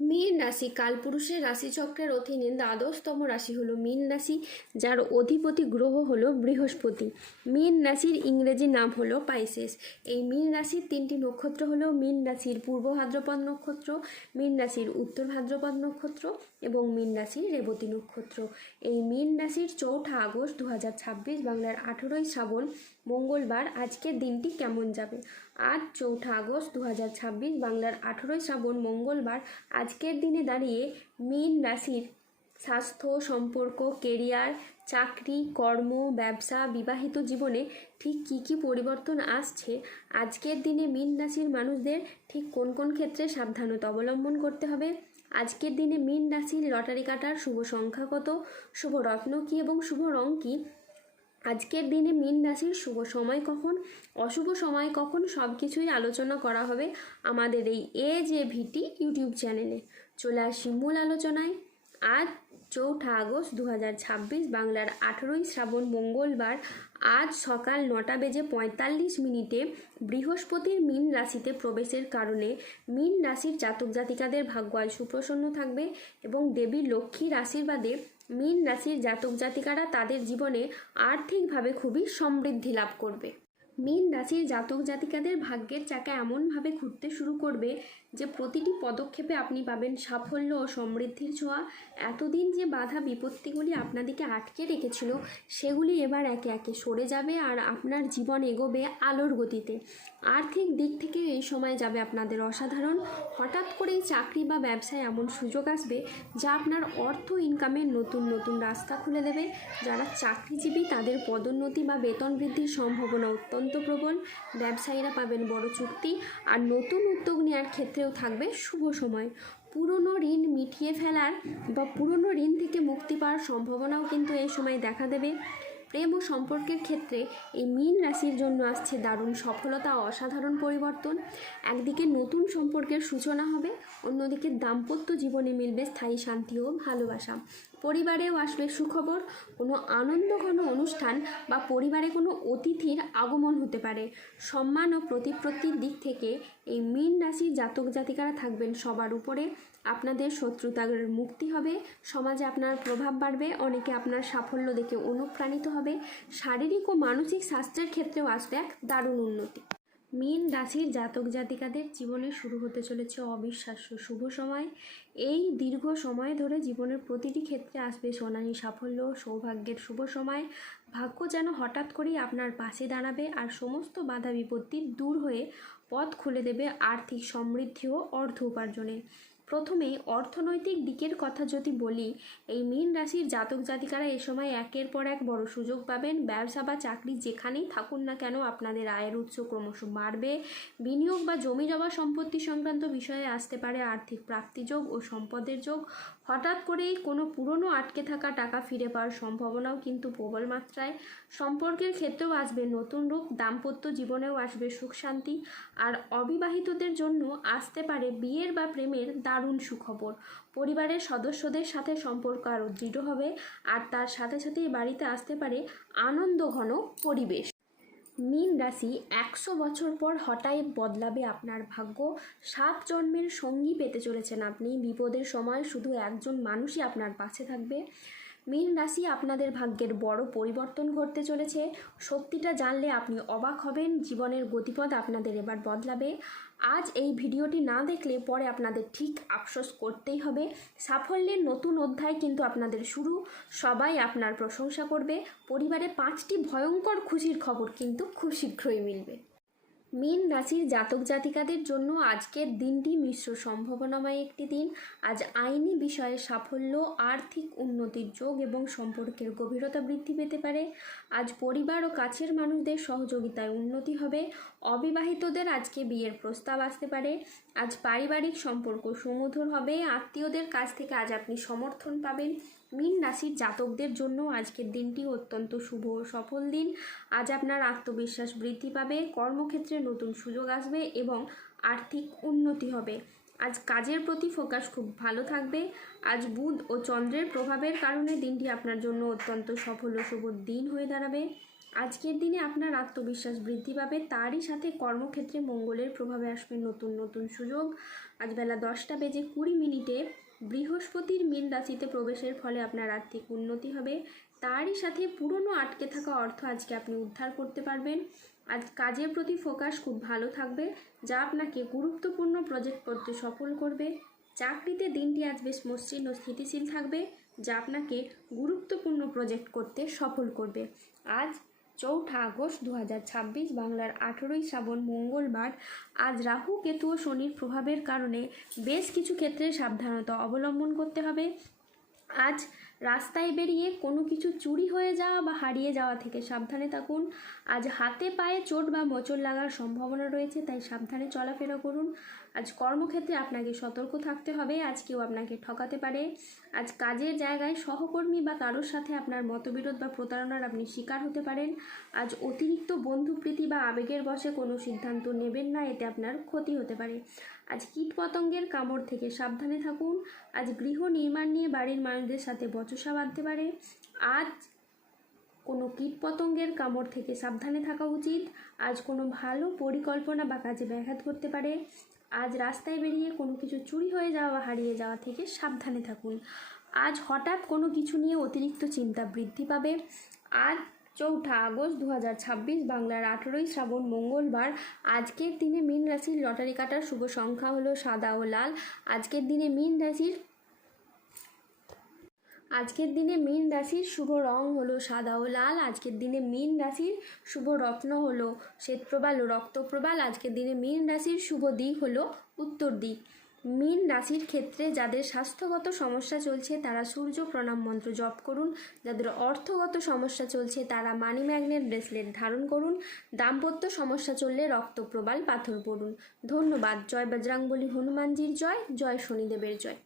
মীন রাশি কালপুরুষের রাশিচক্রের অধীনে দ্বাদশতম রাশি হলো মীন রাশি, যার অধিপতি গ্রহ হলো বৃহস্পতি। মীন রাশির ইংরেজি নাম হলো পাইসেস। এই মীন রাশির তিনটি নক্ষত্র হলো মীন রাশির পূর্ব ভাদ্রপদ নক্ষত্র, মীন রাশির উত্তর ভাদ্রপদ নক্ষত্র এবং মীন রাশির রেবতী নক্ষত্র। এই মীন রাশির 4 আগস্ট 2026 বাংলার 18ই শ্রাবণ মঙ্গলবার আজকের দিনটি কেমন যাবে। আজ 4 আগস্ট 2026 বাংলার 18ই শ্রাবণ মঙ্গলবার আজকের দিনে দাঁড়িয়ে মীন রাশির স্বাস্থ্য, সম্পর্ক, কেরিয়ার, চাকরি, কর্ম, ব্যবসা, বিবাহিত জীবনে ঠিক কী কী পরিবর্তন আসছে, আজকের দিনে মীন রাশির মানুষদের ঠিক কোন কোন ক্ষেত্রে সাবধানতা অবলম্বন করতে হবে, আজকের দিনে মীন রাশির লটারি কাটার শুভ সংখ্যা কত, শুভ রত্ন কী এবং শুভ রং কী, আজকের দিনে মীন রাশির শুভ সময় কখন, অশুভ সময় কখন, সব কিছুই আলোচনা করা হবে আমাদের এই AJVT ইউটিউব চ্যানেলে। চলে আসি মূল আলোচনায়। আজ 4 আগস্ট 2026 বাংলার 18ই শ্রাবণ মঙ্গলবার আজ সকাল 9:45 বৃহস্পতির মীন রাশিতে প্রবেশের কারণে মীন রাশির জাতক জাতিকাদের ভাগ্য আজ সুপ্রসন্ন থাকবে এবং দেবী লক্ষ্মীর আশীর্বাদে মীন রাশির জাতক জাতিকারা তাদের জীবনে আর্থিকভাবে খুবই সমৃদ্ধি লাভ করবে। মীন রাশির জাতক জাতিকাদের ভাগ্যের চাকা এমনভাবে ঘুরতে শুরু করবে যে প্রতিটি পদক্ষেপে আপনি পাবেন সাফল্য ও সমৃদ্ধির ছোঁয়া। এতদিন যে বাধা বিপত্তিগুলি আপনাদেরকে আটকে রেখেছিল সেগুলি এবার একে একে সরে যাবে আর আপনার জীবন এগোবে আলোর গতিতে। আর্থিক দিক থেকে এই সময় যাবে আপনাদের অসাধারণ। হঠাৎ করেই চাকরি বা ব্যবসায় এমন সুযোগ আসবে যা আপনার অর্থ ইনকামের নতুন নতুন রাস্তা খুলে দেবে। যারা চাকরিজীবী তাদের পদোন্নতি বা বেতন বৃদ্ধির সম্ভাবনা অত্যন্ত প্রবল। ব্যবসায়ীরা পাবেন বড় চুক্তি আর নতুন উদ্যোগ নেওয়ার ক্ষেত্রেও থাকবে শুভ সময়। পুরনো ঋণ মিটিয়ে ফেলার বা পুরনো ঋণ থেকে মুক্তি পাওয়ার সম্ভাবনাও কিন্তু এই সময় দেখা দেবে। প্রেম ও সম্পর্কের ক্ষেত্রে এই মীন রাশির জন্য আসছে দারুণ সফলতা ও অসাধারণ পরিবর্তন। একদিকে নতুন সম্পর্কের সূচনা হবে, অন্যদিকে দাম্পত্য জীবনে মিলবে স্থায়ী শান্তি ও ভালোবাসা। পরিবারেও আসবে সুখবর, কোনো আনন্দঘন অনুষ্ঠান বা পরিবারে কোনো অতিথির আগমন হতে পারে। সম্মান ও প্রতিপত্তির দিক থেকে এই মীন রাশির জাতক জাতিকারা থাকবেন সবার উপরে। আপনাদের শত্রুতার মুক্তি হবে, সমাজে আপনার প্রভাব বাড়বে, অনেকে আপনার সাফল্য দেখে অনুপ্রাণিত হবে। শারীরিক ও মানসিক স্বাস্থ্যের ক্ষেত্রেও আসবে এক দারুণ উন্নতি। মীন রাশির জাতক জাতিকাদের জীবনে শুরু হতে চলেছে অবিশ্বাস্য শুভ সময়। এই দীর্ঘ সময় ধরে জীবনের প্রতিটি ক্ষেত্রে আসবে সোনালি সাফল্য, সৌভাগ্যের শুভ সময়। ভাগ্য যেন হঠাৎ করেই আপনার পাশে দাঁড়াবে আর সমস্ত বাধা বিপত্তি দূর হয়ে পথ খুলে দেবে আর্থিক সমৃদ্ধি ও অর্থ উপার্জনে। প্রথমেই অর্থনৈতিক দিকের কথা যদি বলি, এই মীন রাশির জাতক জাতিকারা এ সময় একের পর এক বড় সুযোগ পাবেন। ব্যবসা বা চাকরি যেখানেই থাকুন না কেন আপনাদের আয়ের উৎস ক্রমশ বাড়বে। বিনিয়োগ বা জমি জমা সম্পত্তি সংক্রান্ত বিষয়ে আসতে পারে আর্থিক প্রাপ্তিযোগ ও সম্পদের যোগ। হঠাৎ করেই কোনো পুরনো আটকে থাকা টাকা ফিরে পাওয়ার সম্ভাবনাও কিন্তু প্রবল মাত্রায়। সম্পর্কের ক্ষেত্রেও আসবে নতুন রূপ, দাম্পত্য জীবনেও আসবে সুখ শান্তি। আর অবিবাহিতদের জন্য আসতে পারে বিয়ের বা প্রেমের দারুণ সুখবর। পরিবারের সদস্যদের সাথে সম্পর্ক আরও দৃঢ় হবে আর তার সাথে সাথেই বাড়িতে আসতে পারে আনন্দঘন পরিবেশ। মীন রাশি 100 বছর পর হঠাৎ বদলাবে আপনার ভাগ্য। 7 জন্মের সঙ্গী পেতে চলেছেন আপনি। বিপদের সময় শুধু একজন মানুষই আপনার পাশে থাকবে। মীন রাশি আপনাদের ভাগ্যের বড় পরিবর্তন ঘটতে চলেছে। সত্যিটা জানলে আপনি অবাক হবেন। জীবনের গতিপথ আপনাদের এবার বদলাবে। আজ এই ভিডিওটি না দেখলে পরে আপনাদের ঠিক আফসোস করতেই হবে। সাফল্যের নতুন অধ্যায় কিন্তু আপনাদের শুরু। সবাই আপনার প্রশংসা করবে। পরিবারে 5টি ভয়ঙ্কর খুশির খবর কিন্তু খুব শীঘ্রই মিলবে। মীন রাশির জাতক জাতিকাদের জন্য আজকের দিনটি মিশ্র সম্ভাবনাময় একটি দিন। আজ আইনি বিষয়ে সাফল্য, আর্থিক উন্নতির যোগ এবং সম্পর্কের গভীরতা বৃদ্ধি পেতে পারে। আজ পরিবার ও কাছের মানুষদের সহযোগিতায় উন্নতি হবে। অবিবাহিতদের আজকে বিয়ের প্রস্তাব আসতে পারে। আজ পারিবারিক সম্পর্ক সুমধুর হবে। আত্মীয়দের কাছ থেকে আজ আপনি সমর্থন পাবেন। মীন রাশির জাতকদের জন্য আজকের দিনটি অত্যন্ত শুভ ও সফল দিন। আজ আপনার আত্মবিশ্বাস বৃদ্ধি পাবে, কর্মক্ষেত্রে নতুন সুযোগ আসবে এবং আর্থিক উন্নতি হবে। আজ কাজের প্রতি ফোকাস খুব ভালো থাকবে। আজ বুধ ও চন্দ্রের প্রভাবের কারণে দিনটি আপনার জন্য অত্যন্ত সফল ও শুভ দিন হয়ে দাঁড়াবে। আজকের দিনে আপনার আত্মবিশ্বাস বৃদ্ধি পাবে, তারই সাথে কর্মক্ষেত্রে মঙ্গলের প্রভাবে আসবে নতুন নতুন সুযোগ। আজ বেলা 10:20 বৃহস্পতির মীন রাশিতে প্রবেশের ফলে আপনার আর্থিক উন্নতি হবে, তারই সাথে পুরনো আটকে থাকা অর্থ আজকে আপনি উদ্ধার করতে পারবেন। আজ কাজের প্রতি ফোকাস খুব ভালো থাকবে, যা আপনাকে গুরুত্বপূর্ণ প্রজেক্ট করতে সফল করবে। চাকরিতে দিনটি আজ বেশ মসৃণ ও স্থিতিশীল থাকবে, যা আপনাকে গুরুত্বপূর্ণ প্রজেক্ট করতে সফল করবে। আজ 4 আগস্ট 2026, বাংলার 18 শ্রাবণ, মঙ্গলবার। আজ রাহু, কেতু ও শনির প্রভাবের কারণে বেশ কিছু ক্ষেত্রে সাবধানতা অবলম্বন করতে হবে। আজ রাস্তায় বেরিয়ে কোনো কিছু চুরি হয়ে যাওয়া বা হারিয়ে যাওয়া থেকে সাবধানে থাকুন। আজ হাতে পায়ে চোট বা মোচড় লাগার সম্ভাবনা রয়েছে, তাই সাবধানে চলাফেরা করুন। আজ কর্মক্ষেত্রে আপনাকে সতর্ক থাকতে হবে, আজ কেউ আপনাকে ঠকাতে পারে। আজ কাজের জায়গায় সহকর্মী বা কারোর সাথে আপনার মতবিরোধ বা প্রতারণার আপনি শিকার হতে পারেন। আজ অতিরিক্ত বন্ধুপ্রীতি বা আবেগের বশে কোনো সিদ্ধান্ত নেবেন না, এতে আপনার ক্ষতি হতে পারে। আজ কীটপতঙ্গের কামড় থেকে সাবধানে থাকুন। আজ গৃহ নির্মাণ নিয়ে বাড়ির মানুষদের সাথে বচসা বাঁধতে পারে। আজ কোনো কীটপতঙ্গের কামড় থেকে সাবধানে থাকা উচিত। আজ কোনো ভালো পরিকল্পনা বা কাজে ব্যাঘাত করতে পারে। আজ রাস্তায় বেরিয়ে কোনো কিছু চুরি হয়ে যাওয়া বা হারিয়ে যাওয়া থেকে সাবধানে থাকুন। আজ হঠাৎ কোনো কিছু নিয়ে অতিরিক্ত চিন্তা বৃদ্ধি পাবে। আজ 4 আগস্ট 2026, বাংলার 18 শ্রাবণ, মঙ্গলবার। আজকের দিনে মীন রাশির লটারি কাটার শুভ সংখ্যা হলো সাদা ও লাল। আজকের দিনে মীন রাশির শুভ রং হলো সাদা ও লাল। আজকের দিনে মীন রাশির শুভ রত্ন হলো শ্বেতপ্রবাল ও রক্তপ্রবাল। আজকের দিনে মীন রাশির শুভ দিক হলো উত্তর দিক। মীন রাশির ক্ষেত্রে যাদের স্বাস্থ্যগত সমস্যা চলছে তারা সূর্য প্রণাম মন্ত্র জপ করুন। যাদের অর্থগত সমস্যা চলছে তারা মানি ম্যাগনেট ব্রেসলেট ধারণ করুন। দাম্পত্য সমস্যা চললে রক্তপ্রবাল পাথর পড়ুন। ধন্যবাদ। জয় বজরংবলী হনুমানজির জয়, জয় শনিদেবের জয়।